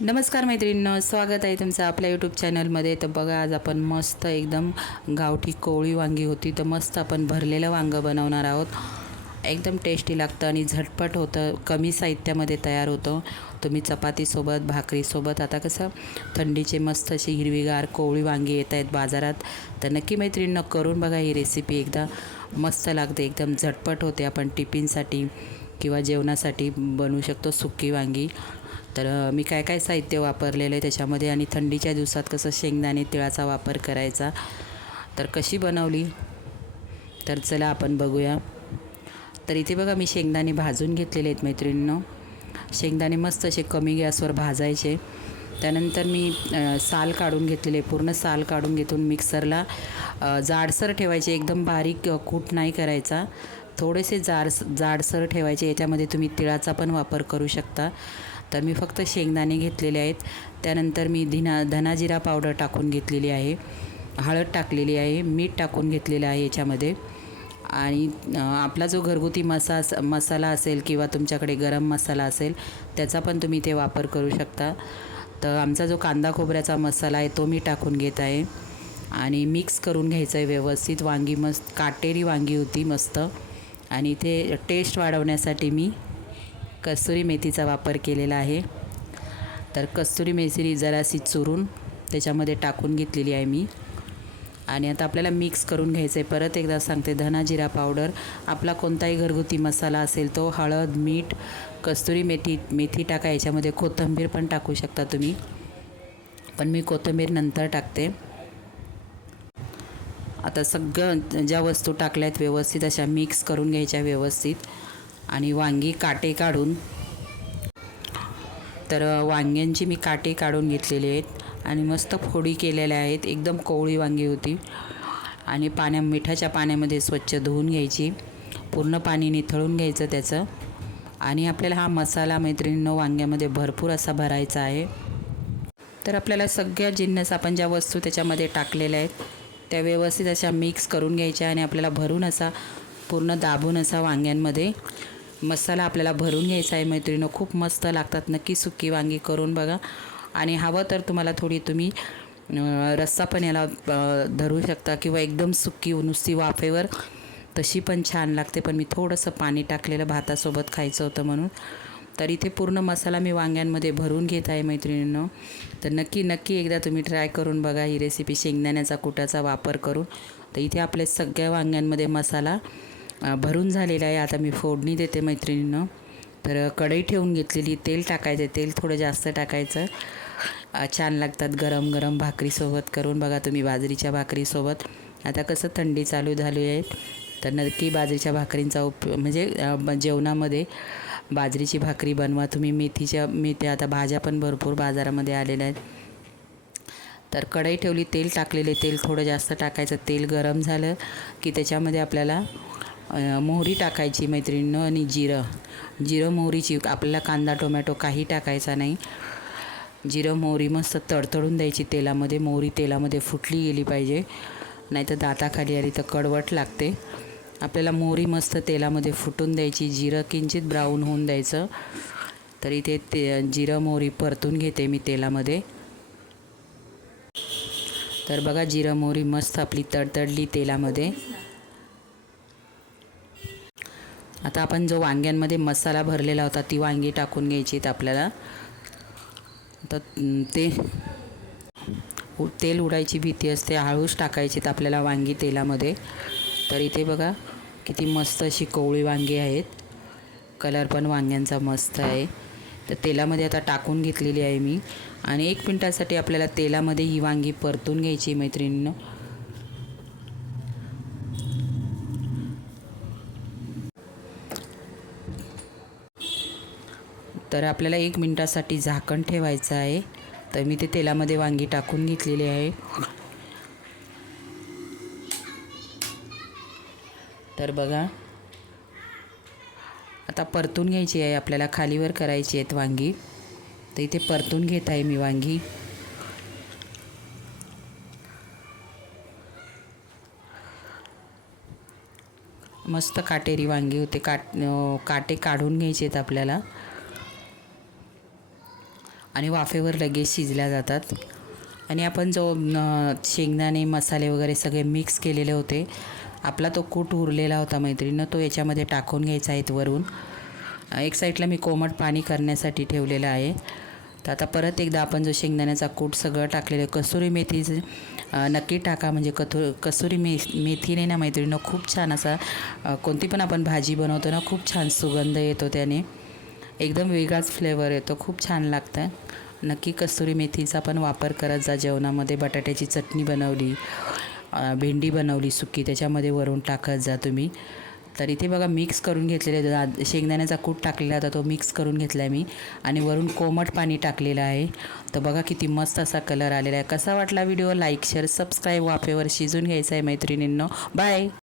नमस्कार मैत्रिणींनो स्वागत आहे तुमचं आपल्या यूट्यूब चॅनलमध्ये तर बघा आज आपण मस्त एकदम गावठी कोवळी वांगी होती तर मस्त आपण भरलेलं वांगं बनवणार आहोत. एकदम टेस्टी लागतं आणि झटपट होतं कमी साहित्यामध्ये तयार होतं. तुम्ही चपातीसोबत भाकरीसोबत आता कसं थंडीचे मस्त अशी हिरवीगार कोवळी वांगी येत आहेत बाजारात. तर नक्की मैत्रिणींनो करून बघा ही रेसिपी एकदा. मस्त लागते एकदम झटपट होते. आपण टिफिनसाठी किंवा जेवणासाठी बनवू शकतो सुकी वांगी. तर मी काय काय साहित्य वापरलेलं आहे त्याच्यामध्ये आणि थंडीच्या दिवसात कसं शेंगदाणे तिळाचा वापर करायचा. तर कशी बनवली? तर चला आपण बघूया. तर इथे बघा मी शेंगदाणे भाजून घेतलेले आहेत मैत्रिणींनो. शेंगदाणे मस्त असे कमी गॅसवर भाजायचे. त्यानंतर मी साल काढून घेतलेले पूर्ण साल काढून घेतून मिक्सरला जाडसर ठेवायचे. एकदम बारीक कूट नाही करायचा. थोडेसे जाडस जाडसर ठेवायचे. याच्यामध्ये तुम्ही तिळाचा पण वापर करू शकता. तर मी फक्त शेंगदाणे घेतलेले आहेत. त्यानंतर मी धिना धनाजिरा पावडर टाकून घेतलेली आहे. हळद टाकलेली आहे. मीठ टाकून घेतलेलं आहे याच्यामध्ये. आणि आपला जो घरगुती मसा मसाला असेल किंवा तुमच्याकडे गरम मसाला असेल त्याचा पण तुम्ही ते वापर करू शकता. तर आमचा जो कांदा खोबऱ्याचा मसाला आहे तो मी टाकून घेत आहे. आणि मिक्स करून घ्यायचं आहे व्यवस्थित. वांगी मस्त काटेरी वांगी होती मस्त. आणि ते टेस्ट वाढवण्यासाठी मी कस्तुरी मेथीचा वापर केलेला आहे. तर कस्तुरी मेथी जराशी चुरून त्याच्यामध्ये टाकून घेतलेली आहे मी. आणि आता आपल्याला मिक्स करून घ्यायचं आहे परत एकदा सांगते धना जिरा पावडर आपला कोणताही घरगुती मसाला असेल तो हळद मीठ कस्तुरी मेथी मेथी टाका. याच्यामध्ये कोथिंबीर पण टाकू शकता तुम्ही. पण मी कोथिंबीर नंतर टाकते. आता सगळं ज्या वस्तू टाकल्या आहेत व्यवस्थित अशा मिक्स करून घ्यायच्या व्यवस्थित. आणि वांगी काटे काढून. तर वांग्यांची मी काटे काढून घेतलेले आहेत आणि मस्त फोडी केलेल्या आहेत. एकदम कोवळी वांगी होती. आणि पाण्या मिठाच्या पाण्यामध्ये स्वच्छ धुवून घ्यायची. पूर्ण पाणी निथळून घ्यायचं त्याचं. आणि आपल्याला हा मसाला मैत्रिणींनो वांग्यामध्ये भरपूर असा भरायचा आहे. तर आपल्याला सगळ्या जिन्नस आपण ज्या वस्तू त्याच्यामध्ये टाकलेल्या आहेत त्या व्यवस्थित अशा मिक्स करून घ्यायच्या आणि आपल्याला भरून असा पूर्ण दाबून असा वांग्यांमध्ये मसाला आपल्याला भरून घ्यायचा आहे मैत्रिणीनं खूप मस्त लागतात. नक्की सुकी वांगी करून बघा. आणि हवं तर तुम्हाला थोडी तुम्ही रस्सा पण याला धरू शकता किंवा एकदम सुकी नुसती वाफेवर. तशी पण छान लागते. पण मी थोडंसं पाणी टाकलेलं भातासोबत खायचं होतं म्हणून. तर इथे पूर्ण मसाला मी वांग्यांमध्ये भरून घेत आहे मैत्रिणींनो. तर नक्की नक्की एकदा तुम्ही ट्राय करून बघा ही रेसिपी. शेंगदाण्याचा कुटाचा वापर करून. तर इथे आपले सगळ्या वांग्यांमध्ये मसाला भरून झालेला आहे. आता मी फोडणी देते मैत्रिणीनं. तर कढई ठेवून घेतलेली तेल टाकायचं तेल थोडं जास्त टाकायचं. छान लागतात गरम गरम भाकरीसोबत करून बघा तुम्ही बाजरीच्या भाकरीसोबत. आता कसं थंडी चालू झाली आहे. तर नक्की बाजरीच्या भाकरींचा उप म्हणजे जेवणामध्ये बाजरीची भाकरी बनवा. तुम्ही मेथीच्या मेथी आता भाज्या पण भरपूर बाजारामध्ये आलेल्या आहेत. तर कढई ठेवली तेल टाकलेले तेल थोडं जास्त टाकायचं. तेल गरम झालं की त्याच्यामध्ये आपल्याला मोहरी टाकायची मैत्रिणीनं आणि जिरं. जिरं मोहरीची आपल्याला कांदा टोमॅटो काही टाकायचा नाही. जिरं मोहरी मस्त तडतडून द्यायची तेलामध्ये. मोहरी तेलामध्ये फुटली गेली पाहिजे. नाही तर दाताखाली आली तर कडवट लागते. आपल्याला मोहरी मस्त तेलामध्ये फुटून द्यायची. जिरं किंचित ब्राऊन होऊन द्यायचं. तर इथे ते जिरं मोहरी परतून घेते मी तेलामध्ये. तर बघा जिरं मोहरी मस्त आपली तडतडली तेलामध्ये. आता आपण जो वांग्यांमध्ये मसाला भरलेला होता ती वांगी टाकून घ्यायची आहेत आपल्याला. तर ते उ- तेल उडायची भीती असते हळूच टाकायची आहेत आपल्याला वांगी तेलामध्ये. तर इथे बघा किती मस्त अशी कोवळी वांगी आहेत. कलर पण वांग्यांचा मस्त आहे. तर तेलामध्ये आता टाकून घेतलेली आहे मी. आणि एक मिनटासाठी आपल्याला तेलामध्ये ही वांगी परतून घ्यायची मैत्रिणीनं. तर आपल्याला एक मिनटासाठी झाकण ठेवायचं आहे. तर मी ते तेलामध्ये वांगी टाकून घेतलेली आहे. तर बघा. आता परतून घ्यायची आहे. आपल्याला खालीवर करायची आहेत वांगी. तर इथे परतून घेत आहे मी वांगी. मस्त काटेरी वांगी होते. काट काटे काढून घ्यायचे आहेत आपल्याला. आणि वाफेवर लगेच शिजल्या जातात. आणि आपण जो शेंगदाणे मसाले वगैरे सगळे मिक्स केलेले होते आपला तो कूट उरलेला होता मैत्रिणीनं तो याच्यामध्ये टाकून घ्यायचा आहे वरून. एक साईडला मी कोमट पाणी करण्यासाठी ठेवलेलं आहे. तर आता परत एकदा आपण जो शेंगदाण्याचा कूट सगळं टाकलेलं आहे कसुरी मेथीचं नक्की टाका. म्हणजे कथु कसुरी मे मेथीने ना मैत्रिणीनं खूप छान असा कोणती पण आपण भाजी बनवतो ना खूप छान सुगंध येतो त्याने. एकदम वेगळाच फ्लेवर येतो. खूप छान लागतं नक्की कस्तुरी मेथीचा पण वापर करत जा. जेवणामध्ये बटाट्याची चटणी बनवली भेंडी बनवली सुकी त्याच्यामध्ये वरून टाकत जा तुम्ही. तर इथे बघा मिक्स करून घेतलेले शेंगदाण्याचा कूट टाकलेला होता तो मिक्स करून घेतला आहे मी. आणि वरून कोमट पाणी टाकलेलं आहे. तर बघा किती मस्त असा कलर आलेला आहे. कसा वाटला व्हिडिओ? लाईक शेअर सबस्क्राईब वाफेवर शिजून घ्यायचा आहे मैत्रिणींनो. बाय